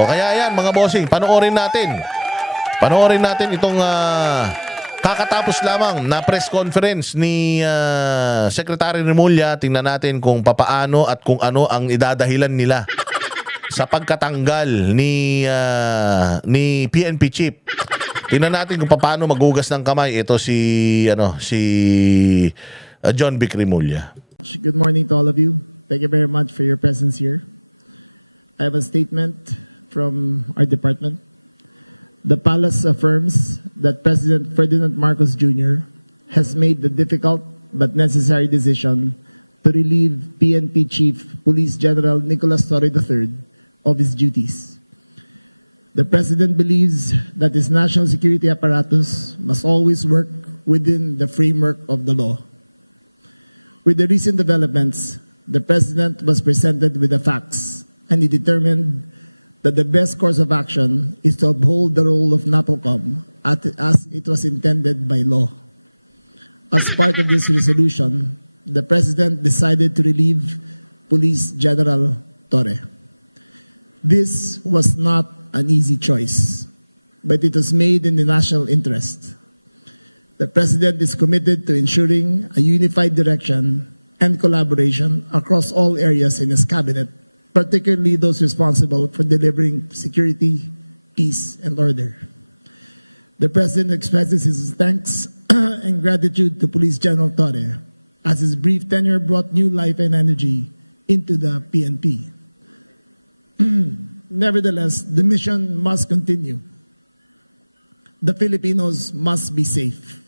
O kaya yan mga bossing, panoorin natin. Panoorin natin itong kakatapos lamang na press conference ni Secretary Remulla. Tingnan natin kung papaano at kung ano ang idadahilan nila sa pagkatanggal ni PNP chief. Tingnan natin kung paano magugas ng kamay ito si John Vic Remulla. Good morning to all of you. Thank you very much for your presence here. I have a statement from our department. The palace affirms that President Ferdinand Marcos Jr. has made the difficult but necessary decision to relieve PNP Chief Police General Nicolas Torre III of his duties. The President believes that his national security apparatus must always work within the framework of the law. With the recent developments, the President was presented with the facts, and he determined that the best course of action is to uphold the role of NAPOCOM as it was intended by law. As part of this resolution, the President decided to relieve Police General Torre. This was not an easy choice, but it was made in the national interest. The President is committed to ensuring a unified direction and collaboration across all areas in his cabinet, particularly those responsible for delivering security, peace, and order. The President expresses his thanks and gratitude to Police General Torre, as his brief tenure brought new life and energy into the PNP. Nevertheless, the mission must continue. The Filipinos must be safe.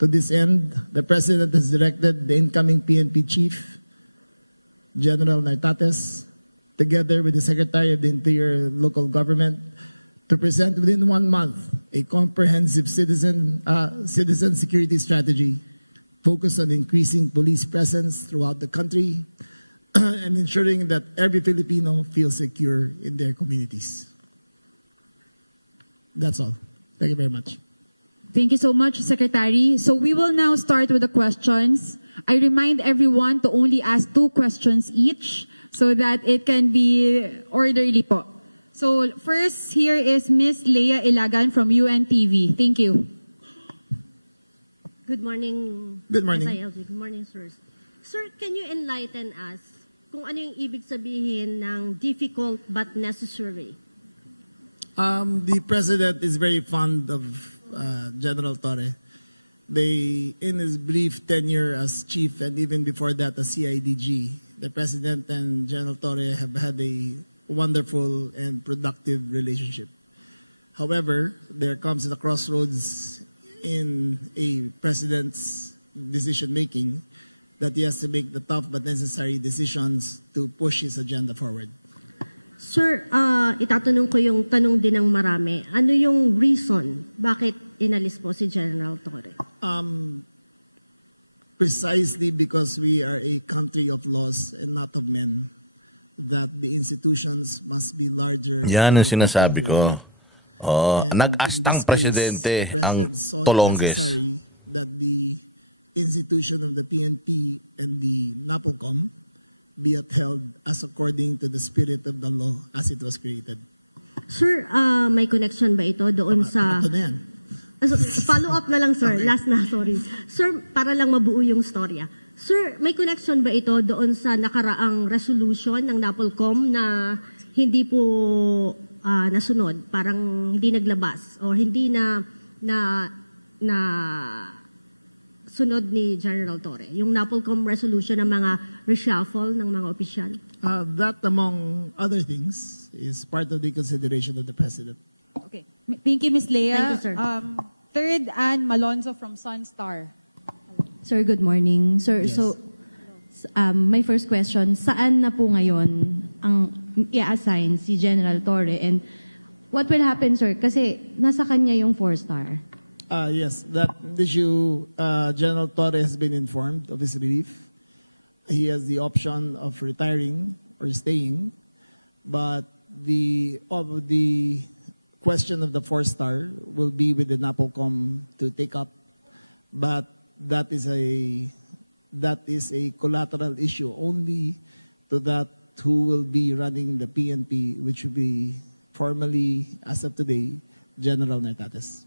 To this end, the President has directed the incoming PNP Chief, General Nartates, together with the Secretary of the Interior Local Government, to present within 1 month a comprehensive citizen security strategy focused on increasing police presence throughout the country and ensuring that every Filipino feels secure in their communities. That's all. Thank you very much. Thank you so much, Secretary. So we will now start with the questions. I remind everyone to only ask 2 questions each so that it can be orderly po. So first, here is Ms. Leia Ilagan from UNTV. Thank you. Good morning. Good morning. SILG. Good morning, sirs. Sir, can you enlighten us kung ano yung ibig sabihin ng difficult but necessary? The President is very fond of General Torre. In his brief tenure as chief and even before that as CIDG, the President and General Torre have had a wonderful and productive relationship. However, there comes a crossroads in a President's decision-making that he has to make the tough but necessary decisions to push his agenda forward. Sir, itatanong ko yung tanong din ng marami. Ano yung reason bakit inalis po si General Torre? Precisely because we are a country of laws and not of men, that the institutions must be larger. Yan ang than the sinasabi people who ko. elect. Oh, And nag-astang in this case, presidente the ang President saw it Tolonges. necessary that the institution of the PNP and the NAPOCOM be upheld as according to the spirit of the law as it was created. Sir, may connection ba ito doon sa... Ito na yan. Follow up na lang, sir. Okay. Last na, sorry. Sir, para lang mabuo yung storya. Sir, may connection ba ito doon sa nakaraang resolution ng NAPOLCOM na hindi po nasunod, parang hindi naglabas o hindi na sunod ni General Torre? Yung NAPOLCOM resolution ng mga reshuffle ng mga opisyal? That, among other things, is part of the consideration of the President. Okay. Thank you, Ms. Leia. Thank you, sir. Third, Ann Malonzo from Sunstar. Sir, good morning. Sir, Yes. so my first question, saan na po ngayon ang i-assign si General Torre and what will happen, sir? Kasi nasa kanya yung 4-star. Yes, that issue, General Torre has been informed of his relief. He has the option of retiring or staying, but the question of the 4-star will be with the NAPOCOM to take up, but that is a collateral issue only to that who will be running the PNP, which will be formally, as of today, General Nartates.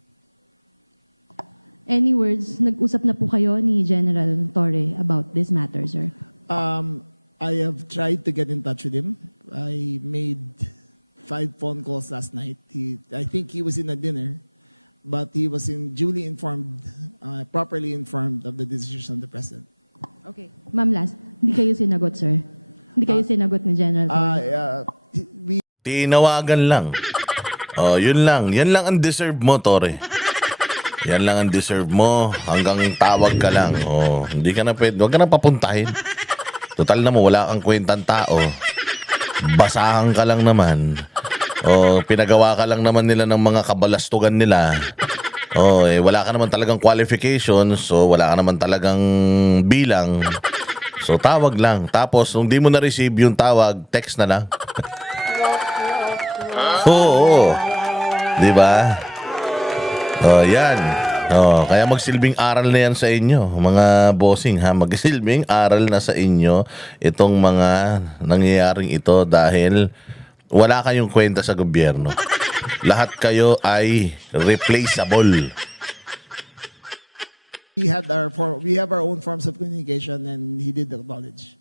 Any words, nag-usap na po kayo ni General Torre about this matter, sir? I have tried to get in touch with him. I made 5 phone calls last night. I think he was in a dinner, but he was duly informed, properly informed of the decision of the President. Okay. Ma'am, last, hindi kayo sinagot, sir? Hindi kayo sinagot ni General Torre? We Tinawagan lang. Oh, yun lang. Yan lang ang deserve mo, Tore. Yan lang ang deserve mo. Hanggang tawag ka lang. Oh, hindi ka na pwede. Huwag ka na papuntahin. Total na mo, wala kang kwentang tao. Basahan ka lang naman. Oh, pinagawa ka lang naman nila ng mga kabalastugan nila. Oh, wala ka naman talagang qualifications. So, wala ka naman talagang bilang. So, tawag lang. Tapos, nung di mo na-receive yung tawag, text na lang. Oo. Di ba? Oh, yan. Oh, kaya magsilbing aral na yan sa inyo, mga bossing ha. Magsilbing aral na sa inyo itong mga nangyayaring ito dahil wala kayong kwenta sa gobyerno. Lahat kayo ay replaceable. we have our own forms of communication, and he did acknowledge.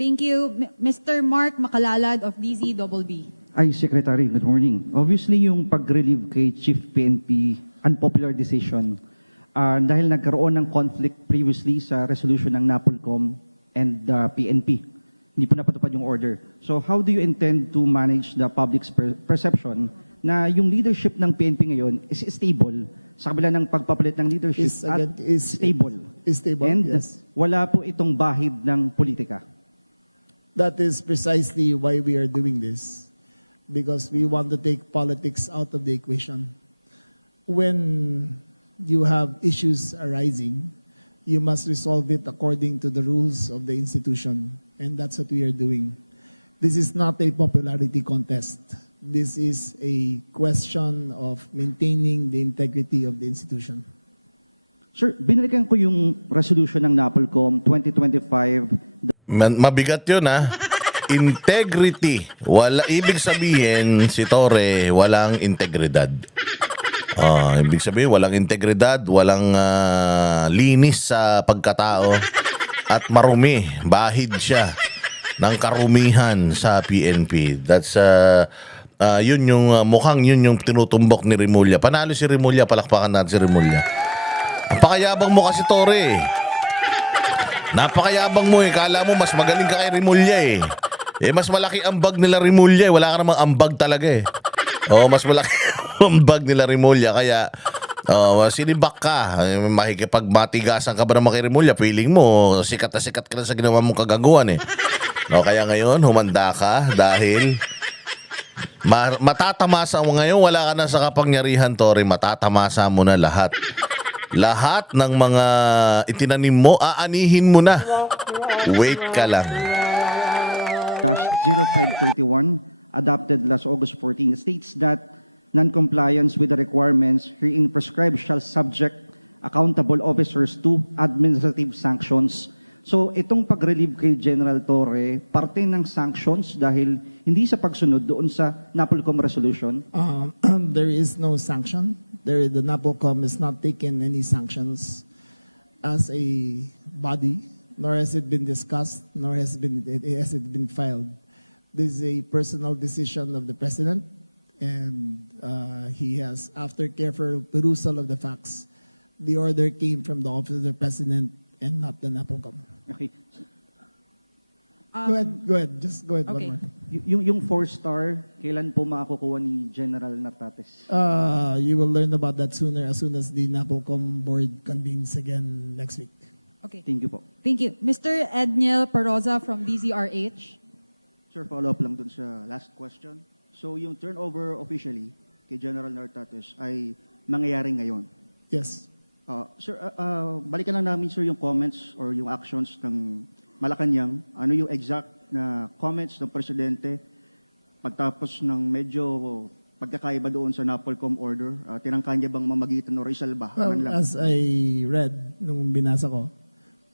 Thank you. Mr. Mark Makalalad of DZBB. Ay, Secretary, good morning. Obviously, yung pag-relieve kay Chief PNP, unpopular decision, dahil nagkaroon ng conflict previously sa resolution ng NAPOLCOM and PNP. Hindi po napatupad yung order. So how do you intend to manage the public's perception na yung leadership ng PNP ngayon is stable sa kabila ng pagpapalit ng leadership stable? Is stable, And yes. wala po itong bahid ng politika. That is precisely why we are doing this, because we want to take politics out of the equation. When you have issues arising, you must resolve it according to the rules of the institution, and that's what we are doing. This is not a popularity contest. This is a question of maintaining the integrity of the institution. Sir, binalikan ko yung resolution ng NAPOLCOM 2025. Mabigat yun ha. Integrity. Wala, ibig sabihin si Torre walang integridad. Ibig sabihin walang integridad, walang linis sa pagkatao at marumi. Bahid siya ng karumihan sa PNP. That's yun yung mukhang yun yung tinutumbok ni Remulla. Panalo si Remulla, palakpakan natin si Remulla. Ang pakayabang mo kasi, Torre. Napakayabang mo eh. Kala mo mas magaling ka kay Remulla eh. Mas malaki ang bag nila Remulla eh. Wala ka namang ambag talaga eh. Mas malaki ang bag nila Remulla. Kaya sinibak ka. Makikipagmatigasan ka ba naman kay Remulla? Feeling mo, sikat na sikat ka na sa ginawa mong kagaguhan eh. Kaya ngayon, humanda ka dahil matatamasa mo ngayon. Wala ka na sa kapangyarihan, Torre. Matatamasa mo na lahat. Lahat ng mga itinanim mo, aanihin mo na. Wait ka lang. -0531, adopted last August 14, states that non-compliance with the requirements herein prescribed shall subject accountable officers to administrative sanctions. So itong pag-relieve kay General Torre, parte ng sanctions dahil hindi sa pagsunod doon sa NAPOLCOM resolution? There is no sanction. The NAPOLCOM has not taken any sanctions as a body, nor has it been discussed, nor has it been filed. This is a personal decision of the President, and he has, after careful perusal of the facts, the order came from the office of the President and not the NAPOLCOM. Okay. Go ahead. Just go ahead. Okay. One more. Yung 4-star, kailan po makakukuha ni General Nartates? You will learn about that as soon as the NAPOLCOM board convenes again next week. Okay. Thank you po. Thank you. Mr. Edniel Paroza from DZRH. Sir, follow up lang dun sa last question. So yung turnover officially kay General Nartates ay mangyayari ngayon. Yes. Sir, balikan lang namin sir yung comments or yung actions ng Malacanang. Ano yung exact na comments ng Presidente pagtapos ng medyo pagkakaiba doon sa NAPOLCOM order? Tinangka niya bang mamagitan o resolba? Well, Man lang. as I read nung binasa ko,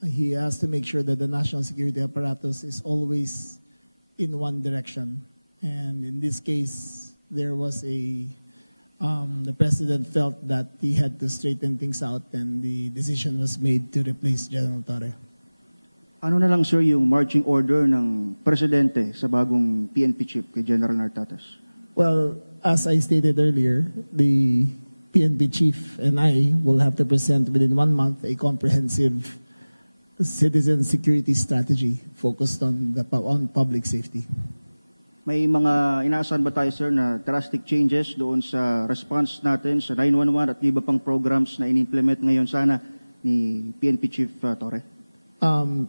he has to make sure that the national security apparatus is always in one direction. And in this case, there was the president felt that he had to straighten things out and the decision was made to replace General Torre. Ano na lang sir yung marching order ng presidente sa bagong PNP chief kay General Nartates? Well, as I stated earlier, the PNP chief and I will have to present within 1 month a comprehensive citizen security strategy focused on public safety. May mga inaasahan ba tayo sir na drastic changes doon sa response natin sa 911 at iba pang programs na in-implement ngayon sana ni PNP Chief Torre?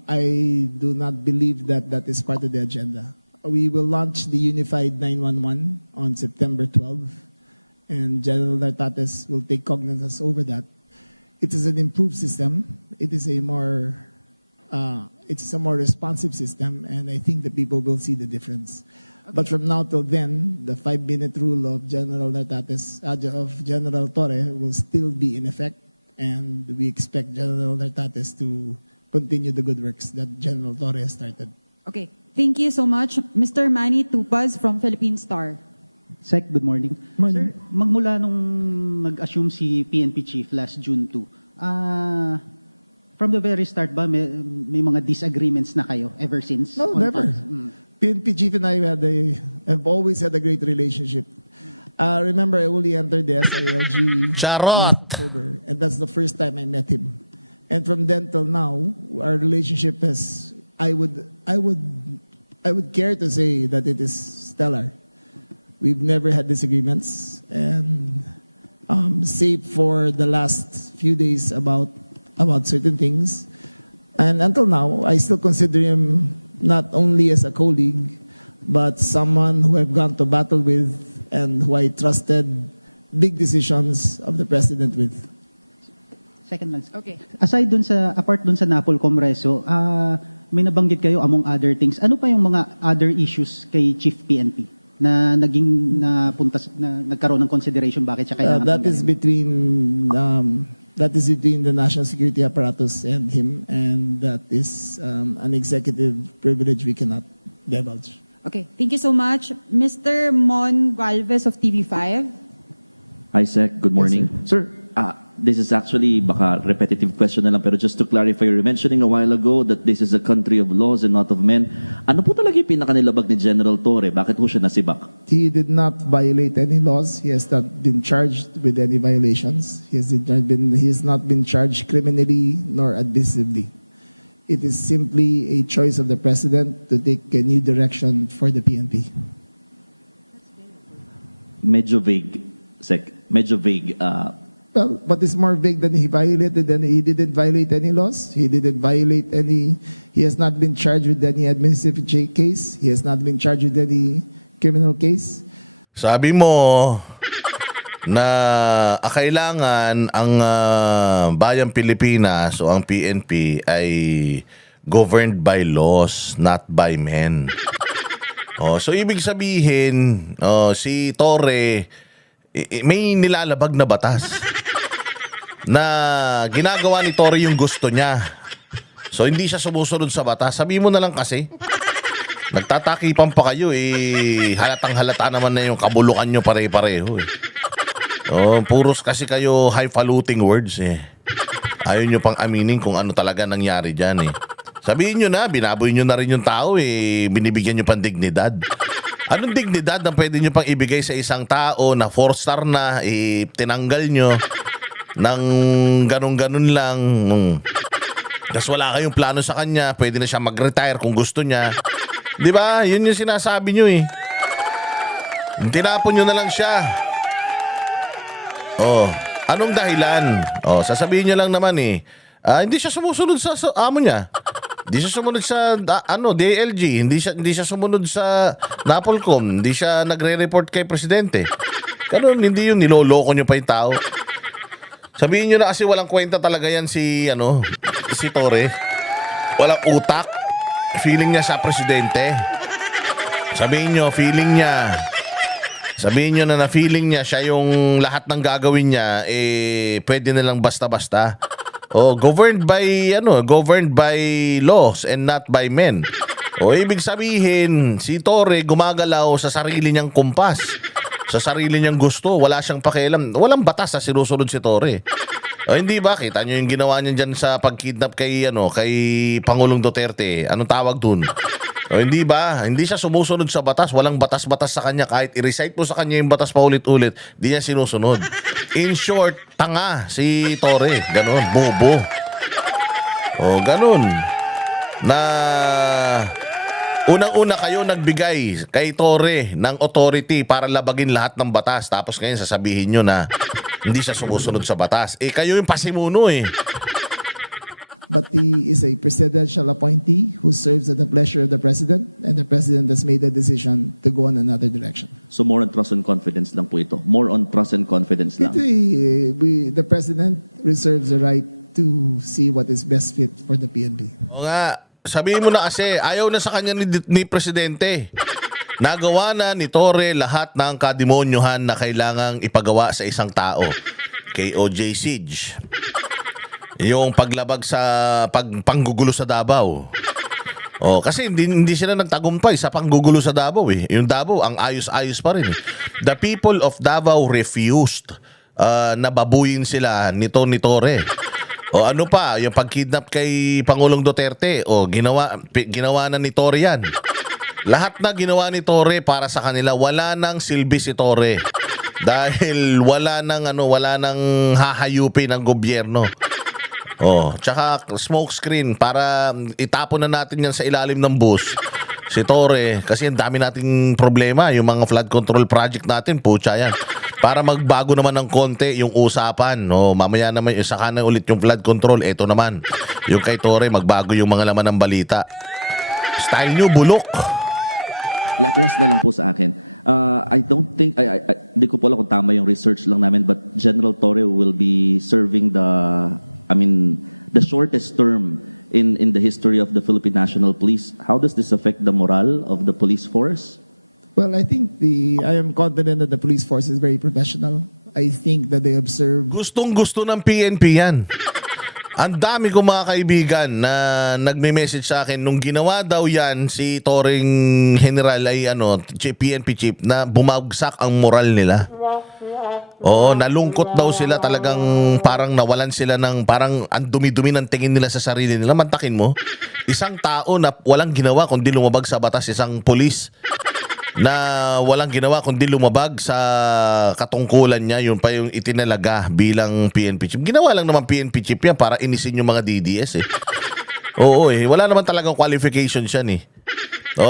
I do not believe that that is part of the agenda. We will launch the Unified 911 on September 12, and General Nartates will take cognizance over that. It is an improved system. It is a more responsive system, and I think the people will see the difference. But from now till then, the 5-minute rule of General Nartates, of General Torre, will still be in effect, and we expect General Nartates to continue the good works that General Torre has started. Okay. Thank you so much. Mr. Manny Tupaz from Philippine Star. Sec, good morning. Morning. Sir, magmula nung nag-assume si PNP Chief last June 2, from the very start ba, may mga disagreements na kayo ever since? No, on never. funds? PNP Chief and I have always had a great relationship. Remember, I only entered the SILG Charot! last October, and that's the first time I met him. And from then till now, our relationship has, I would care to say that it is stellar. We've never had disagreements, and save for the last few days about certain things. And until now, I still consider him not only as a colleague, but someone who I've gone to battle with and who I trusted big decisions of the president with. Second lang. Okay. Aside apart dun sa Napolcom Reso, may nabanggit kayo among other things. Ano pa yung mga other issues kay Chief PNP na nagkaroon ng consideration bakit siya kailangan That is tanggalin? between the national security apparatus and him, and that is an executive privilege we cannot divulge. Okay. Thank you so much. Mr. Mon Galvez of TV5. Hi, Sec. Good morning. Sir, this is actually baka repetitive question na lang, pero just to clarify, you were mentioning a while ago that this is a country of laws and not of men. Ano po talaga yung pinakanilabag ni General Torre? Bakit po siya nasibak? He did not violate any laws. He has not been charged with any violations. He has not been charged criminally nor admissively. It is simply a choice of the president to take a new direction for the PNP. Medyo vague, Sec. Medyo vague. Well, what is more vague than he didn't violate any laws? He has not been charged with any administrative case. He has not been charged with any criminal case. Sabi mo na kailangan ang bayang Pilipinas o ang PNP ay governed by laws, not by men. So ibig sabihin, si Torre may nilalabag na batas na ginagawa ni Torre yung gusto niya. So hindi siya sumusunod sa batas. Sabi mo na lang kasi. Nagtatakipan pa kayo halatang halata naman na yung kabulukan nyo pare-pareho puros kasi kayo highfalutin words Ayaw nyo pang aminin kung ano talaga nangyari dyan Sabihin nyo na, binaboy nyo na rin yung tao binibigyan nyo pang dignidad. Anong dignidad na pwede nyo pang ibigay sa isang tao na 4-star na tinanggal nyo ng ganun-ganun lang. Tapos wala kayong plano sa kanya, pwede na siya mag-retire kung gusto niya. Di ba? Yun yung sinasabi nyo Tinapon nyo na lang siya. Anong dahilan? Sasabihin nyo lang naman hindi siya sumusunod sa amo niya. Hindi siya sumunod sa DLG, hindi siya sumunod sa Napolcom, hindi siya nagre-report kay presidente. Ganun, hindi yun, niloloko nyo pa yung tao. Sabihin nyo na kasi walang kwenta talaga yan si Torre. Walang utak. Feeling niya sa presidente. Sabihin nyo, feeling niya. Sabihin nyo na feeling niya siya yung lahat ng gagawin niya, pwede na lang basta-basta. Governed by laws and not by men. Ibig sabihin, si Torre gumagalaw sa sarili niyang kumpas. sa sarili niyang gusto. Wala siyang pakialam. Walang batas na sinusunod si Torre. O hindi ba? Kita niyo yung ginawa niya dyan sa pagkidnap kay Pangulong Duterte. Anong tawag dun? O hindi ba? Hindi siya sumusunod sa batas. Walang batas-batas sa kanya. Kahit i-recite mo sa kanya yung batas paulit-ulit, di niya sinusunod. In short, tanga si Torre. Ganon. Bobo. O ganon. Na unang-una kayo nagbigay kay Torre ng authority para labagin lahat ng batas. Tapos ngayon sasabihin nyo na hindi siya sumusunod sa batas. Kayo yung pasimuno But he is a presidential appointee who serves at the pleasure of the president, and the president has made a decision to go in another direction. So more on trust and confidence lang po ito. More on trust and confidence lang. The president reserves the right to see what is best fit for the PNP. O nga, sabihin mo na kasi, ayaw na sa kanya ni Presidente. Nagawa na ni Torre lahat ng kademonyuhan na kailangang ipagawa sa isang tao. Kay OJ Siege. Yung paglabag sa panggugulo sa Davao. Kasi hindi sila nagtagumpay sa panggugulo sa Davao Yung Davao, ang ayos-ayos pa rin The people of Davao refused na babuyin sila ni Torre. Ano pa, yung pagkidnap kay Pangulong Duterte, ginawa na ni Torre yan. Lahat na ginawa ni Torre para sa kanila, wala nang silbi si Torre. Dahil wala nang hahayupin ng gobyerno. Tsaka smoke screen para itapon na natin yan sa ilalim ng bus. Si Torre, kasi ang dami nating problema, yung mga flood control project natin, pucha yan. Para magbago naman ng konti yung usapan. Mamaya naman, saka na ulit yung flood control. Eto naman, yung kay Torre, magbago yung mga laman ng balita. Style nyo, bulok. Last na lang po sa akin. I don't think, hindi ko po alam kung tama yung research lang namin, but General Torre will be serving the shortest term in the history of the Philippine National Police. How does this affect the morale of the police force? Well, I think I am confident that the police force is very professional. I think that they observe. Gustong-gusto ng PNP yan. Ang dami kong mga kaibigan na nagme-message sa akin nung ginawa daw yan si Toreng General ay PNP chief na bumagsak ang moral nila. Nalungkot daw sila, talagang parang nawalan sila ng parang ang dumi-dumi ng tingin nila sa sarili nila. Mantakin mo, isang tao na walang ginawa kundi lumabag sa batas, isang pulis na walang ginawa kundi lumabag sa katungkulan niya, yun pa yung itinalaga bilang PNP chief. Ginawa lang naman PNP chief yan para inisin yung mga DDS wala naman talagang qualification siya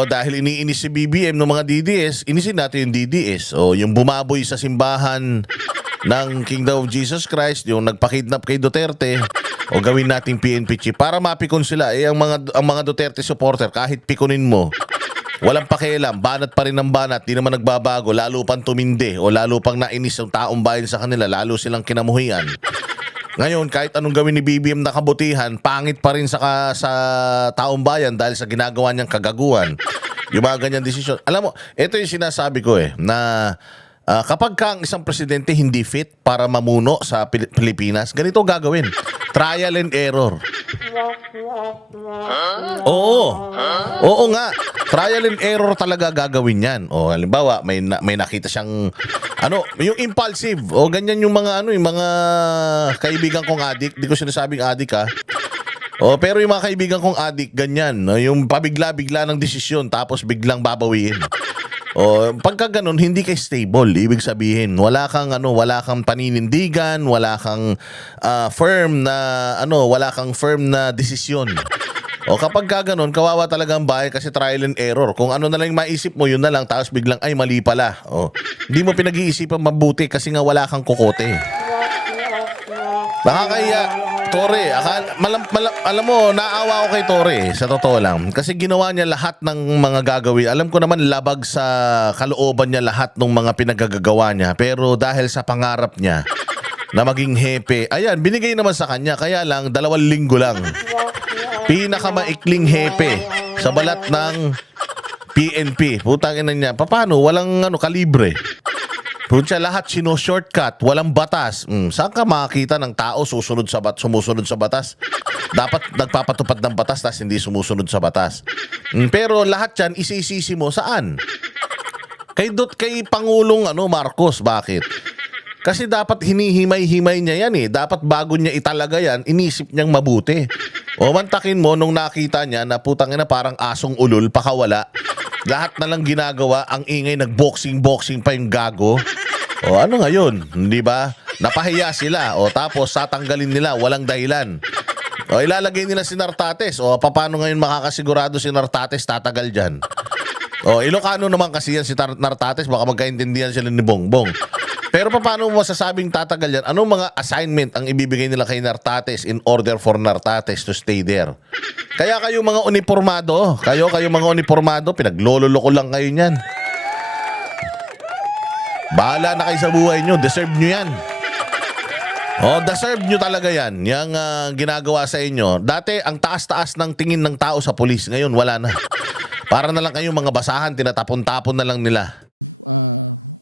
dahil iniinis si BBM ng mga DDS, inisin natin yung DDS. Yung bumaboy sa simbahan ng Kingdom of Jesus Christ, yung nagpakidnap kay Duterte, gawin natin PNP chief para mapikon sila. Ang mga Duterte supporter, kahit pikunin mo, walang pakialam, banat pa rin ng banat, di naman nagbabago, lalo pang tumindi lalo pang nainis yung taong bayan sa kanila, lalo silang kinamuhian. Ngayon, kahit anong gawin ni BBM na kabutihan, pangit pa rin sa taong bayan dahil sa ginagawa niyang kagaguhan. Yung mga ganyan desisyon. Alam mo, ito yung sinasabi ko na kapag ang isang presidente hindi fit para mamuno sa Pilipinas, ganito gagawin. Trial and error. Oo nga. Trial and error talaga gagawin yan. Halimbawa, may nakita siyang yung impulsive. Ganyan yung mga yung mga kaibigan kong adik. Di ko sinasabing adik pero yung mga kaibigan kong adik, ganyan. Yung pabigla-bigla ng desisyon tapos biglang babawiin. Pagka ganun, hindi ka stable. Ibig sabihin, wala kang paninindigan, wala kang firm na desisyon. Kapag gano'n, kawawa talaga ang bahay kasi trial and error. Kung ano na lang yung maisip mo, yun na lang, tapos biglang, ay, mali pala. Hindi mo pinag-iisipan mabuti kasi nga wala kang kokote. Nakakaya, Torre, alam mo, naawa ako kay Torre, sa totoo lang. Kasi ginawa niya lahat ng mga gagawin. Alam ko naman, labag sa kalooban niya lahat ng mga pinagagagawa niya. Pero dahil sa pangarap niya na maging hepe, ayan, binigay naman sa kanya. Kaya lang, 2 linggo lang. Pinakamaikling hepe sa balat ng PNP. Putang ina niya. Paano? Walang kalibre. Putya, lahat shortcut, walang batas. Saan ka makakita ng tao sumusunod sa batas? Dapat nagpapatupad ng batas tapos hindi sumusunod sa batas. Pero lahat yan, isisisi mo saan? Kay Pangulong Marcos, bakit? Kasi dapat hinihimay-himay niya yan eh. Dapat bago niya italaga yan, inisip niyang mabuti. O mantakin mo nung nakita niya na putang ina parang asong ulol, pakawala. Lahat na lang ginagawa, ang ingay, nag-boxing pa yung gago. O ano ngayon, di ba? Napahiya sila. O tapos tatanggalin nila, walang dahilan. O ilalagay nila si Nartates. O paano ngayon makakasigurado si Nartates tatagal dyan? O Ilocano naman kasi yan si Nartates, baka magkaintindihan sila ni Bongbong. Pero paano mo masasabing tatagal yan? Anong mga assignment ang ibibigay nila kay Nartates in order for Nartates to stay there? Kaya kayo mga uniformado, kayo mga uniformado, pinaglololoko lang kayo niyan. Bahala na kayo sa buhay nyo, deserve nyo yan. Deserve nyo talaga yan, yung ginagawa sa inyo. Dati, ang taas-taas ng tingin ng tao sa pulis, ngayon wala na. Para na lang kayong mga basahan, tinatapon-tapon na lang nila.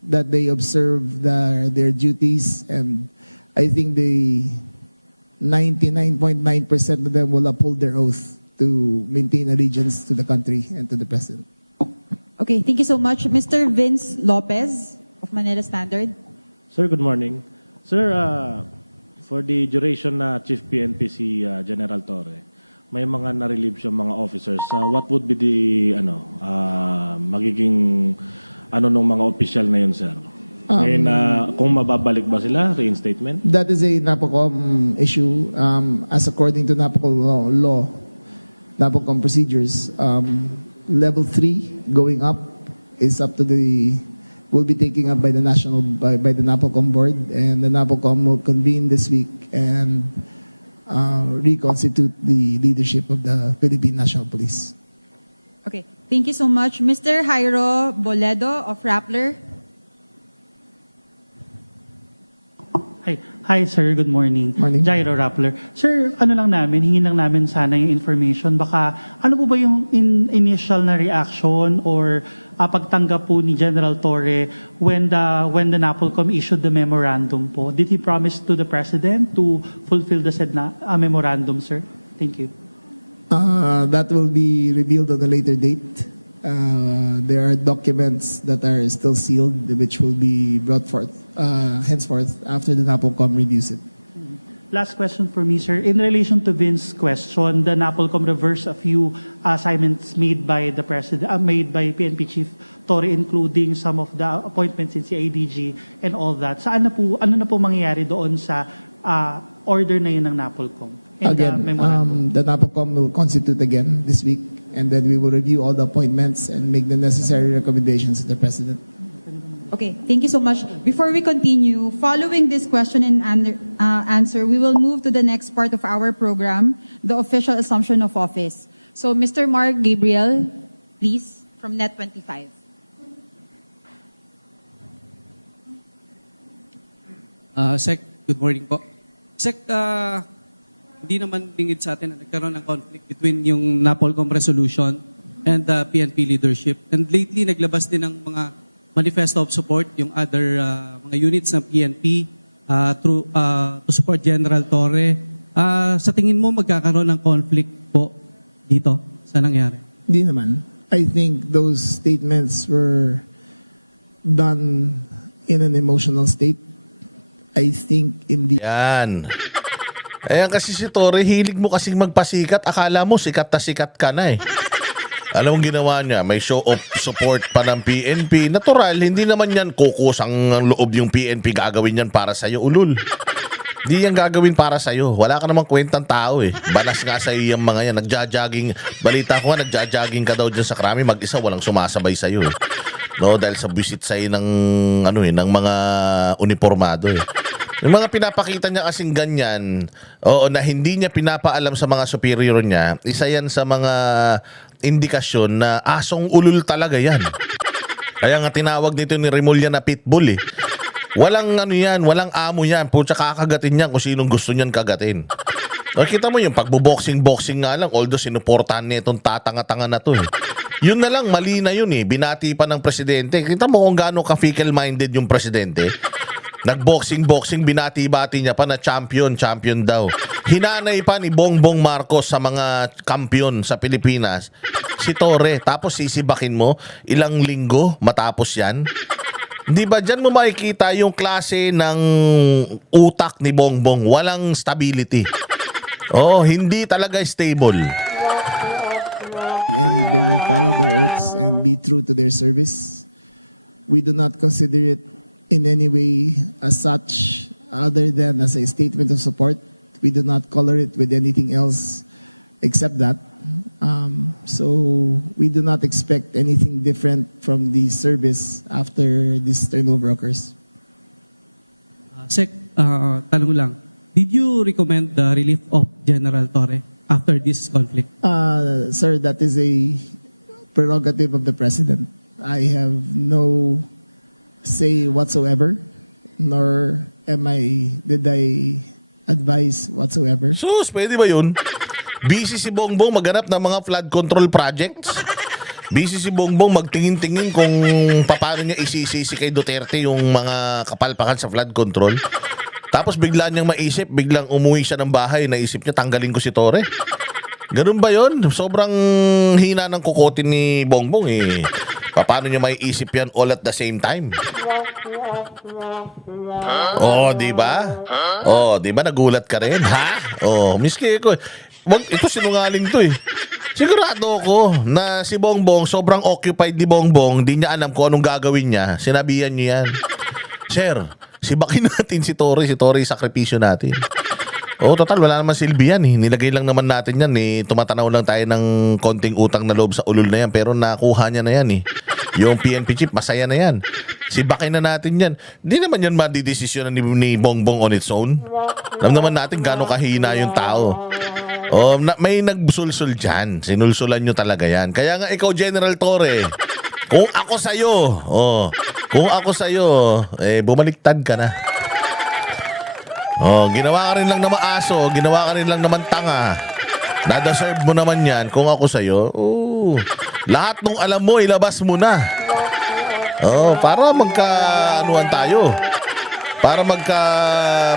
That they observe their duties, and I think 99.9% of them will uphold their oath to maintain allegiance to the country and to the president. Okay, thank you so much. Mr. Vince Lopez of Manila Standard. Sir, good morning. Sir, for the duration na Chief PNP si General Torre, may mga na-relieve siyang mga officers. What would be the magiging nung mga official na yun, sir? And kung mababalik ba sila, reinstatement? That is a NAPOCOM issue. As according to NAPOCOM law, NAPOCOM procedures, level 3 going up is up to will be taken up by the by the NAPOCOM board, and the NAPOCOM will convene this week and reconstitute the leadership of the Philippine National Police. Okay, thank you so much. Mr. Jairo Boledo of Rappler. Hi sir, good morning. Morning. Jairo Rappler. Sir, hingin lang namin sana yung information. Baka ano po ba yung initial na reaction or pagtanggap po ni General Torre when the NAPOLCOM issued the memorandum po? Did he promise to the President to fulfill the said memorandum, sir? Thank you. That will be revealed on a later date. There are documents that are still sealed, which will be brought forth henceforth after the NAPOLCOM reviews it. Last question for me, sir. In relation to Vince's question, the NAPOLCOM reversed a few assignments made by the President, made by PNP Chief Torre, including some of the appointments in CIDG and all that. Ano na po mangyayari doon sa order na yun ng NAPOLCOM? Again, the NAPOCOM will constitute again this week, and then we will review all the appointments and make the necessary recommendations to the President. Okay, thank you so much. Before we continue, following this question and answer, we will move to the next part of our program, the official assumption of office. So, Mr. Mark Gabriel, please, from Net25. Sec, good morning po. Sec, hindi naman lingid sa atin na nagkaroon ng conflict between yung NAPOLCOM resolution and the PNP leadership. And lately, naglabas din ng mga manifesto of support yung other mga units ng PNP to support General Torre. Sa tingin mo, magkakaroon ng conflict po dito sa nangyari? Hindi naman. I think those statements were done in an emotional state. I think in the... Yan. Ayan kasi si Torre, hilig mo kasing magpasikat. Akala mo sikat ka na eh. Alam mong ginawa niya, may show of support pa ng PNP. Natural, hindi naman yan kukusang loob yung PNP. Gagawin yan para sa'yo, ulul. Hindi yan gagawin para sa'yo. Wala ka namang kwentang tao eh. Banas nga sa'yo yung mga yan. Nagja-jogging. Balita ko nga, nagja-jogging ka daw dyan sa Krami. Mag-isa, walang sumasabay sa'yo eh. No, dahil sa visit sa'yo ng, ng mga uniformado eh. Yung mga pinapakita niya kasing ganyan, na hindi niya pinapaalam sa mga superior niya, isa yan sa mga indikasyon na asong ulul talaga yan. Kaya nga tinawag nito ni Remulla na pitbull eh. Walang walang amo yan. Pucha, kakagatin yan kung sinong gusto niyan kagatin. Kita mo yung pagbo-boxing nga lang, although sinuportahan niya itong tatanga-tanga na to eh. Yun na lang, mali na yun eh. Binati pa ng presidente. Kita mo kung gaano ka fickle-minded yung presidente. Nag-boxing, binati-bati niya pa na champion daw. Hinanay pa ni Bongbong Marcos sa mga kampiyon sa Pilipinas, si Torre. Tapos sisibakin mo, ilang linggo matapos yan. Di ba dyan mo makikita yung klase ng utak ni Bongbong? Walang stability. Hindi talaga stable. And they will follow their oaths and be true to their service. We do not consider it in any way as such other than as a statement of support. We do not color it with anything else except that. So we do not expect anything different from the service after this turnover occurs. Sec, tanong lang. Did you recommend the relief of General Torre after this conflict? Sir, that is a prerogative of the President. I have no say whatsoever, nor did I advise whatsoever. Sus, pwede ba yun? Busy si Bongbong maghanap ng mga flood control projects. Busy si Bongbong magtingin-tingin kung paano niya isisisi kay Duterte yung mga kapalpakan sa flood control. Tapos bigla niyang maisip, biglang umuwi siya ng bahay, naisip niya tanggalin ko si Torre. Ganun ba yun? Sobrang hina ng kukotin ni Bongbong eh. Paano niya may isip yan all at the same time? Di ba? Di ba nagulat ka rin? Ha? Miski ko. Ito sinungaling to eh. Sigurado ko na si Bongbong sobrang occupied ni Bongbong, di niya alam kung anong gagawin niya. Sinabihan niya yan. Sir, sibakin natin si Torre sakripisyo natin. Total, wala naman silbi yan eh. Nilagay lang naman natin yan eh. Tumatanaw lang tayo ng konting utang na loob sa ulol na yan. Pero nakuha niya na yan eh. Yung PNP chief, masaya na yan. Sibakin na natin yan. Hindi naman yan madidesisyon ni Bongbong on its own. Alam naman natin gano'ng kahina yung tao. May nagsulsul dyan. Sinulsulan nyo talaga yan. Kaya nga ikaw, General Torre, kung ako sa'yo, bumaliktad ka na. Ginawa ka rin lang naman aso, ginawa ka rin lang naman tanga. Nadaserve mo naman yan kung ako sa'yo. Lahat nung alam mo, ilabas mo na. Para magka-anuan tayo. Para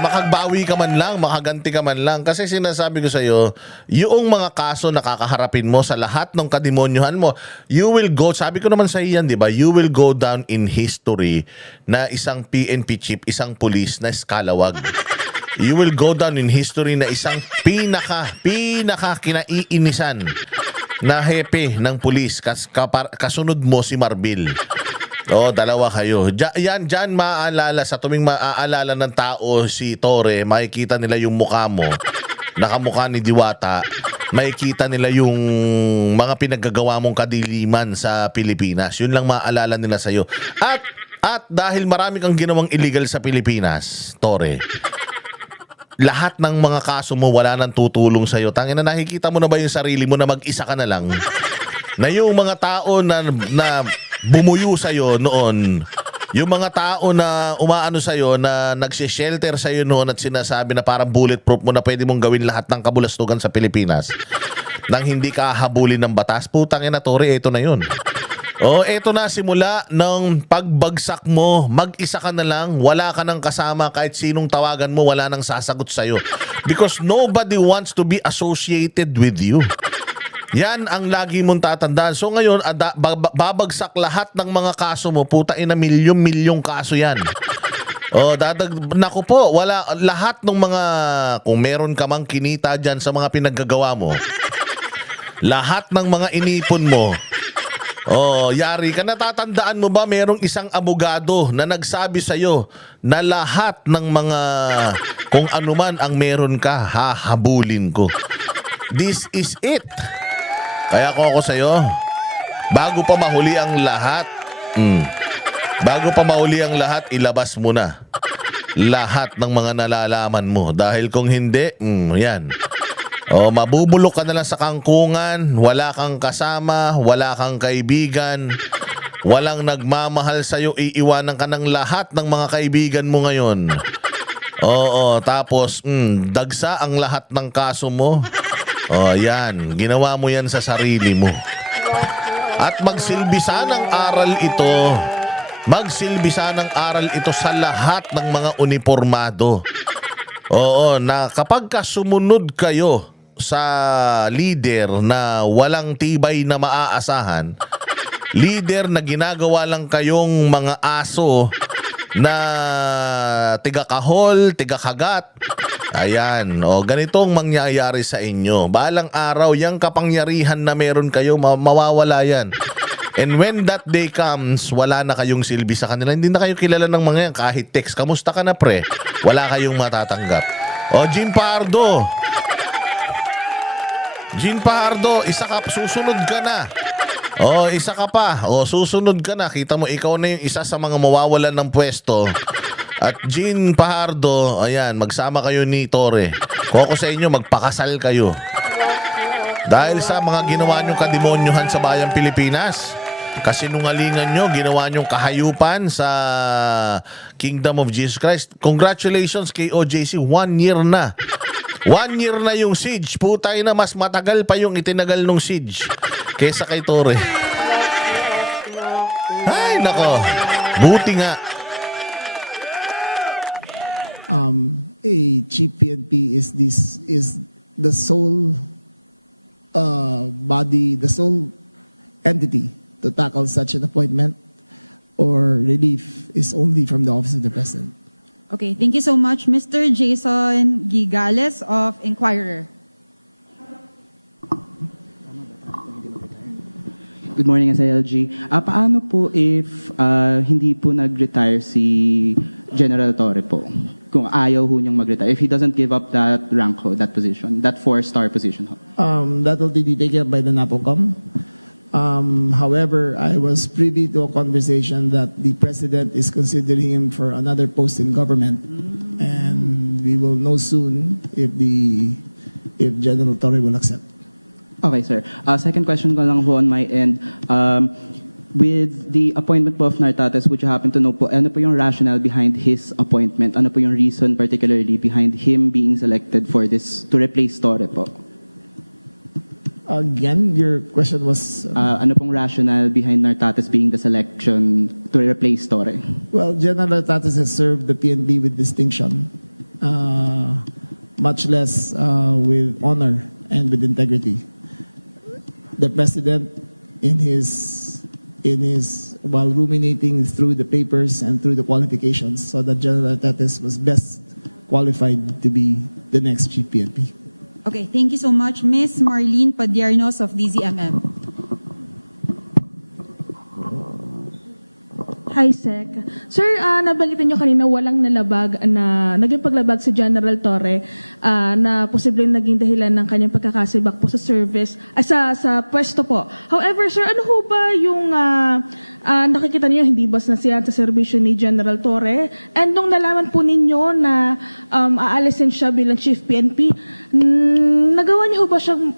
makagbawi ka man lang, makaganti ka man lang. Kasi sinasabi ko sa'yo, yung mga kaso na kakaharapin mo sa lahat ng kademonyuhan mo, you will go, sabi ko naman sa iyan, di ba? You will go down in history na isang PNP chief, isang pulis na eskalawag. You will go down in history na isang pinaka kinaiinisan na hepe ng pulis. Kasunod mo si Marbil. Dalawa kayo. Diyan maaalala, sa tuwing maaalala ng tao si Torre, makikita nila yung mukha mo. Nakamukha ni Diwata. Makikita nila yung mga pinaggagawa mong kadiliman sa Pilipinas. Yun lang maaalala nila sa'yo. At dahil marami kang ginawang illegal sa Pilipinas, Torre, lahat ng mga kaso mo wala nang tutulong sa'yo. Tangina, nakikita mo na ba yung sarili mo na mag-isa ka na lang? Na yung mga tao na bumuyo sa'yo noon, yung mga tao na umaano sa'yo, na nagsishelter sa'yo noon at sinasabi na parang bulletproof mo na pwede mong gawin lahat ng kabulastugan sa Pilipinas nang hindi ka habulin ng batas, putangina Torre, ito na yun. Eto na, simula ng pagbagsak mo, mag-isa ka na lang, wala ka nang kasama, kahit sinong tawagan mo, wala nang sasagot sa'yo. Because nobody wants to be associated with you. Yan ang lagi mong tatandaan. So ngayon, babagsak lahat ng mga kaso mo, putain na milyong kaso yan. Naku po, wala, lahat ng mga, kung meron ka mang kinita dyan sa mga pinaggagawa mo, lahat ng mga inipon mo, yari ka. Natatandaan mo ba merong isang abogado na nagsabi sa'yo na lahat ng mga kung ano man ang meron ka, hahabulin ko. This is it. Kaya ako sa'yo, bago pa mahuli ang lahat, ilabas mo na lahat ng mga nalalaman mo. Dahil kung hindi, yan. Mabubulok ka na lang sa kangkungan, wala kang kasama, wala kang kaibigan, walang nagmamahal sa'yo, iiwanan ka ng lahat ng mga kaibigan mo ngayon. Tapos, dagsa ang lahat ng kaso mo. Yan, ginawa mo yan sa sarili mo. At magsilbi sanang aral ito Magsilbi sanang aral ito sa lahat ng mga uniformado. Oo, na kapag sumunod kayo sa leader na walang tibay na maaasahan, leader na ginagawa lang kayong mga aso na tiga-kahol, tiga-kagat, ayan, ganitong mangyayari sa inyo. Balang araw, yung kapangyarihan na meron kayo, mawawala yan. And when that day comes, wala na kayong silbi sa kanila. Hindi na kayo kilala ng mga yan. Kahit text, kamusta ka na pre? Wala kayong matatanggap. Jean Pardo. Jean Pardo, isa ka, susunod ka na. Isa ka pa. Susunod ka na. Kita mo, ikaw na yung isa sa mga mawawalan ng pwesto. At Jean Pajardo, ayan, magsama kayo ni Torre. Kung ako sa inyo, magpakasal kayo. Dahil sa mga ginawa nyong kademonyuhan sa bayang Pilipinas. Kasinungalingan nyo, ginawa nyong kahayupan sa Kingdom of Jesus Christ. Congratulations kay OJC, 1 year na. 1 year na yung siege. Putay na, mas matagal pa yung itinagal nung siege kesa kay Torre. Ay, nako. Buti nga. A chief PNP is the sole body, the sole entity to tackle such an appointment, or relief is only from the office of the president. Okay, thank you so much. Mr. Jason Gigales of Inquirer. Good morning, SILG. Paano po if hindi po nag-retire si General Torre po? Kung ayaw ho niyang mag-retire, if he doesn't give up that rank ho, that position, that 4-star position ho? That will be taken up by the NAPOCOM. However, I was privy to a conversation that the president is considering him for another post in government, and we will know soon if General Torre will accept. Okay, sir. Second question ko lang po on my end. With the appointment po of Nartates, would you happen to know po, ano po yung rationale behind his appointment? Ano po yung reason particularly behind him being selected for this, to replace Torre po? Again, your question was... ano pong rationale behind Nartates being the selection to replace Torre? Well, General Nartates has served the PNP with distinction, much less with honor and with integrity. The president, while ruminating through the papers and through the qualifications, so that General Nartates was best qualified to be the next chief PNP. Okay, thank you so much. Ms. Marlene Padiernos of DZMM. Hi, Sec. Sir, nabanggitin nyo kanina walang naging paglabag si General Torre na posibleng naging dahilan ng kanyang pagkakasibak po sa service, sa pwesto po. However, sir, ano ho ba yung nakikita niyo hindi ba na siya sa serbisyo ni General Torre? And nung nalaman po ninyo na aalisin siya bilang Chief PNP, nagawa niyo ho ba siyang,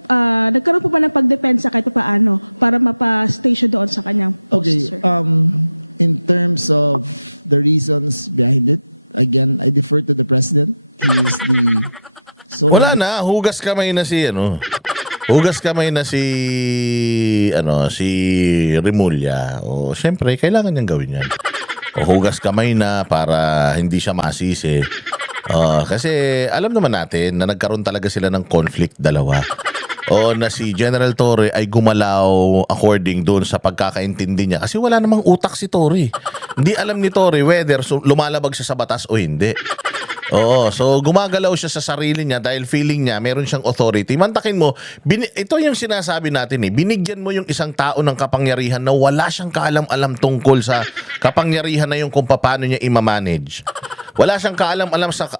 nagkaroon po ba ng pagdepensa kahit paano para mapa-stay siya doon sa kanyang post, Okay, sir? in terms of the reasons behind it, again, I defer to the president. He is the... Wala na, hugas kamay na si Hugas kamay na si Remulla. Syempre, kailangan niyang gawin yan. Hugas kamay na para hindi siya masisi. Kasi alam naman natin na nagkaroon talaga sila ng conflict dalawa. Na si General Torre ay gumalaw according doon sa pagkakaintindi niya. Kasi wala namang utak si Torre. Hindi alam ni Torre whether lumalabag siya sa batas o hindi. So gumagalaw siya sa sarili niya dahil feeling niya meron siyang authority. Mantakin mo, ito yung sinasabi natin binigyan mo yung isang tao ng kapangyarihan na wala siyang kaalam-alam tungkol sa kapangyarihan na yung kung paano niya i-manage. Wala siyang kaalam-alam sa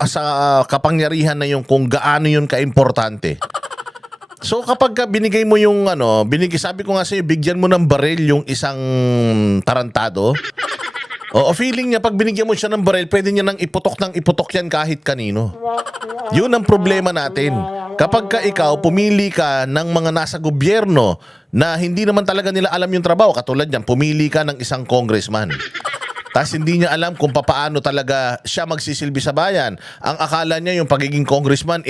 kapangyarihan na yung kung gaano yun kaimportante. So kapag binigay mo yung sabi ko nga sa'yo, bigyan mo ng baril yung isang tarantado. Feeling niya pag binigyan mo siya ng baril, pwede niya nang iputok yan kahit kanino. Yun ang problema natin. Kapag ikaw pumili ka ng mga nasa gobyerno na hindi naman talaga nila alam yung trabaho, katulad niyan, pumili ka ng isang congressman. Tapos hindi niya alam kung paano talaga siya magsisilbi sa bayan. Ang akala niya yung pagiging congressman,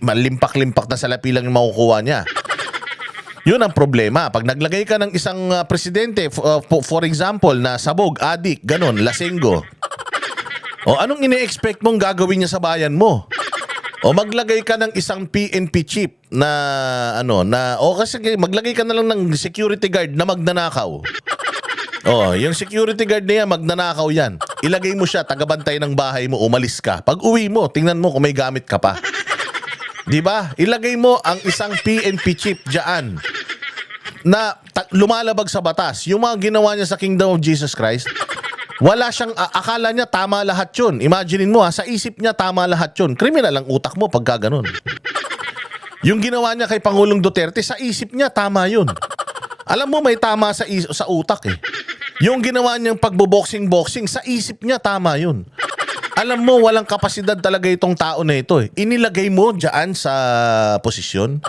malimpak-limpak na salapi lang yung makukuha niya. Yun ang problema. Pag naglagay ka ng isang presidente, for example, na sabog, adik, ganon, lasenggo. O anong ine-expect mong gagawin niya sa bayan mo? O maglagay ka ng isang PNP chief na kasi maglagay ka na lang ng security guard na magnanakaw. Oh, yung security guard na yan, magnanakaw yan. Ilagay mo siya, tagabantay ng bahay mo, umalis ka. Pag uwi mo, tingnan mo kung may gamit ka pa. Di ba? Ilagay mo ang isang PNP chief dyan na lumalabag sa batas. Yung mga ginawa niya sa Kingdom of Jesus Christ, wala siyang, akala niya tama lahat yun. Imaginein mo sa isip niya tama lahat yun. Kriminal ang utak mo pagka ganun. Yung ginawa niya kay Pangulong Duterte, sa isip niya tama yun. Alam mo may tama sa utak eh. Yung ginawa niyang pagbo-boxing-boxing, sa isip niya tama yun. Alam mo walang kapasidad talaga itong tao na ito eh. Inilagay mo dyan sa posisyon.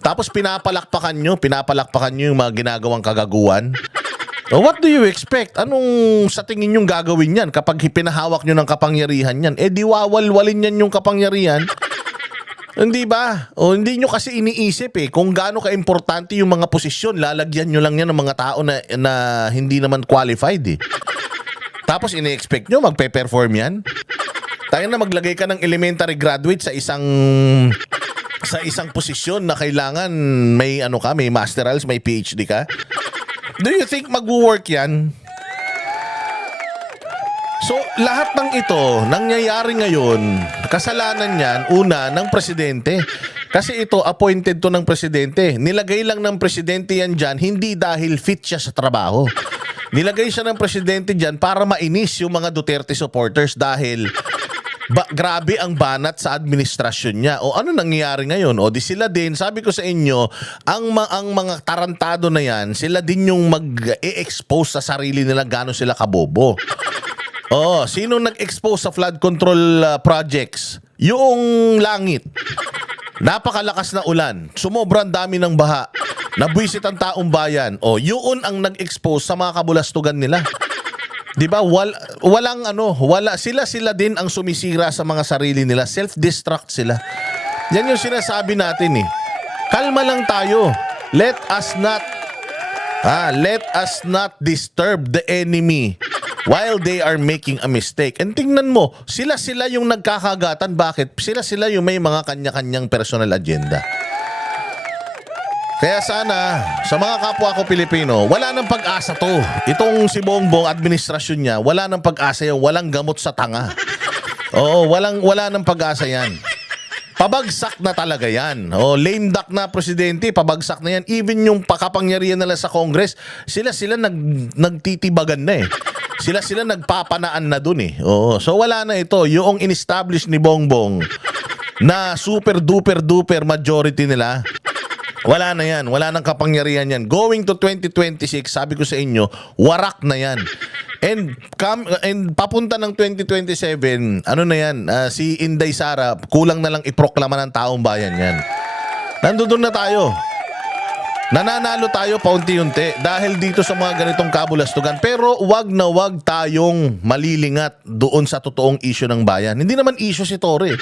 Tapos pinapalakpakan nyo yung mga ginagawang kagaguhan. What do you expect? Anong sa tingin nyong gagawin yan kapag pinahawak nyo ng kapangyarihan yan? Eh di wawalwalin yan yung kapangyarihan. Hindi ba? O hindi nyo kasi iniisip kung gaano ka-importante yung mga posisyon. Lalagyan nyo lang yan ng mga tao na hindi naman qualified Tapos ini-expect nyo magpe-perform yan? Tayo na maglagay ka ng elementary graduate sa isang posisyon na kailangan may may masterals, may PhD ka. Do you think mag-work yan? So, lahat ng ito, nangyayari ngayon, kasalanan yan, una, ng presidente. Kasi ito, appointed to ng presidente. Nilagay lang ng presidente yan dyan, hindi dahil fit siya sa trabaho. Nilagay siya ng presidente dyan para mainis yung mga Duterte supporters dahil grabe ang banat sa administrasyon niya. O ano nangyayari ngayon? O di sila din, sabi ko sa inyo, ang mga tarantado na yan, sila din yung mag-e-expose sa sarili nila gano'n sila kabobo. O, sino nag-expose sa flood control projects? Yung langit. Napakalakas na ulan. Sumobrang dami ng baha. Nabwisit ang taong bayan. O, yun ang nag-expose sa mga kabulastugan nila. Di ba? Sila din ang sumisira sa mga sarili nila. Self-destruct sila. Yan yung sinasabi natin Kalma lang tayo. Let us not disturb the enemy while they are making a mistake. And tingnan mo, sila yung nagkakagatan. Bakit? Sila yung may mga kanya-kanyang personal agenda. Kaya sana, sa mga kapwa ko Pilipino, wala nang pag-asa to. Itong si Bongbong, administrasyon niya, wala nang pag-asa yan. Walang gamot sa tanga. Oo, wala nang pag-asa yan. Pabagsak na talaga yan. Lame duck na presidente, pabagsak na yan. Even yung pakapangyarihan nila sa Congress, sila nagtitibagan na Sila nagpapanaan na dun So wala na ito. Yung in-establish ni Bongbong na super duper duper majority nila, wala na yan. Wala nang kapangyarihan yan. Going to 2026, sabi ko sa inyo, warak na yan. And papunta ng 2027, si Inday Sara, kulang na lang iproklama ng taong bayan yan. Nandun na tayo. Nananalo tayo paunti-unti dahil dito sa mga ganitong kabulastugan. Pero wag na wag tayong malilingat doon sa totoong issue ng bayan. Hindi naman issue si Torre.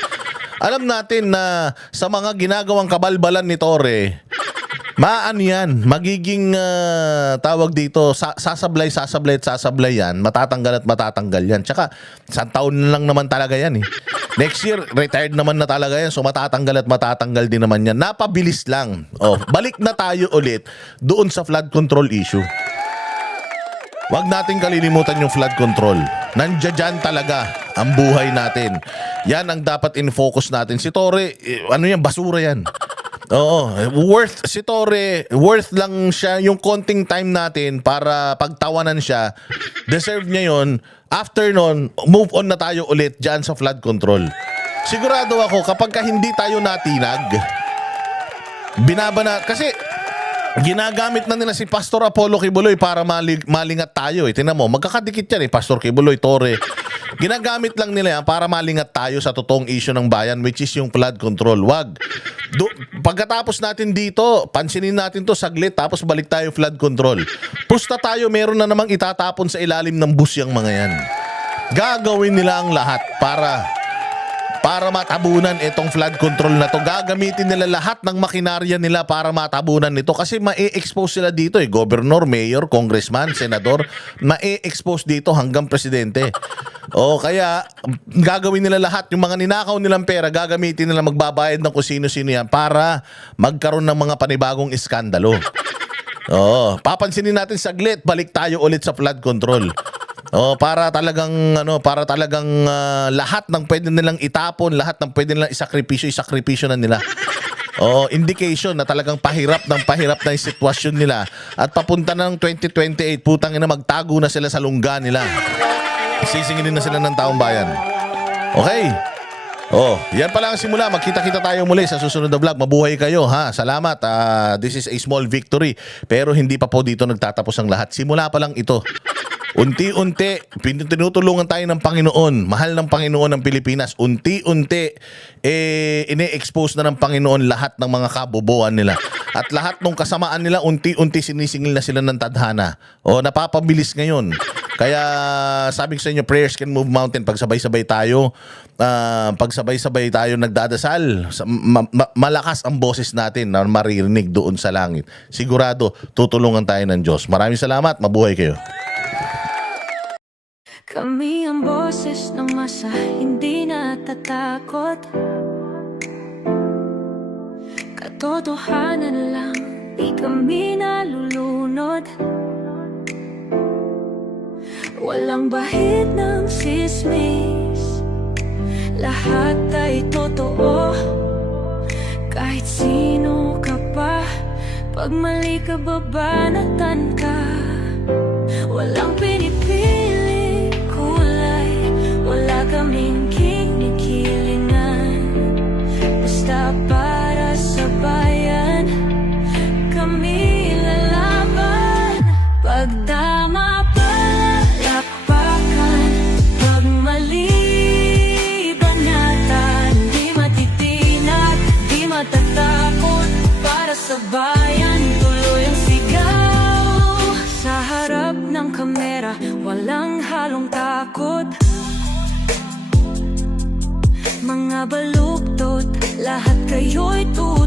Alam natin na sa mga ginagawang kabalbalan ni Torre, yan, magiging tawag dito, sasablay yan, matatanggal yan. Tsaka, isang taon lang naman talaga yan Next year, retired naman na talaga yan, so matatanggal din naman yan. Napabilis lang. Balik na tayo ulit doon sa flood control issue. Huwag nating kalilimutan yung flood control. Nandiyan talaga ang buhay natin. Yan ang dapat in-focus natin. Si Torre, basura yan. Oo, si Torre, worth lang siya yung konting time natin para pagtawanan siya. Deserve niya yun. After nun, move on na tayo ulit dyan sa flood control. Sigurado ako, kapag hindi tayo natinag, kasi ginagamit na nila si Pastor Apollo Kibuloy para malingat tayo. Tingnan mo, magkakadikit yan Pastor Kibuloy, Torre. Ginagamit lang nila yan para malingat tayo sa totoong issue ng bayan, which is yung flood control. Wag. Pagkatapos natin dito, pansinin natin to saglit, tapos balik tayo flood control. Pusta tayo, meron na namang itatapon sa ilalim ng bus yung mga yan. Gagawin nila ang lahat para para matabunan itong flood control na to. Gagamitin nila lahat ng makinarya nila para matabunan nito kasi ma-expose sila dito eh. Governor, mayor, congressman, senador, ma-expose dito hanggang presidente. O kaya gagawin nila lahat, yung mga ninakaw nilang pera, gagamitin nila, magbabayad ng kung sino-sino yan para magkaroon ng mga panibagong iskandalo. Papansinin natin saglit, balik tayo ulit sa flood control. Para talagang lahat ng pwede nilang itapon, lahat ng pwede nilang isakripisyo na nila. Indication na talagang pahirap na yung sitwasyon nila at papunta ng 2028, putang ina, magtago na sila sa lungga nila. Sisingilin na sila ng taong bayan. Okay? Yan pala ang simula. Magkita-kita tayo muli sa susunod na vlog. Mabuhay kayo, ha? Salamat. This is a small victory. Pero hindi pa po dito nagtatapos ang lahat. Simula pa lang ito. Unti-unti, tinutulungan tayo ng Panginoon. Mahal ng Panginoon ng Pilipinas. Unti-unti, ine-expose na ng Panginoon lahat ng mga kabobohan nila. At lahat ng kasamaan nila, unti-unti sinisingil na sila ng tadhana. Napapabilis ngayon. Kaya sabi ko sa inyo, prayers can move mountain. Pagsabay-sabay tayo, nagdadasal, malakas ang boses natin na maririnig doon sa langit. Sigurado, tutulungan tayo ng Diyos. Maraming salamat. Mabuhay kayo. Kami ang boses ng masa, hindi natatakot. Katotohanan lang, di kami nalulunod. Walang bahid ng sismis, lahat ay totoo. Kahit sino ka pa, pag mali ka babanatan ka. Walang pinipili kulay, wala kaming kinikilingan. Basta para sa bayan, kami lalaban. Pagdama palapakan, pag mali banatan. Di matitinag, di matatakot, para sa bayan tuloy ang sigaw. Sa harap ng kamera, walang halong takot. Mga baluktot, lahat kayo'y tuwa.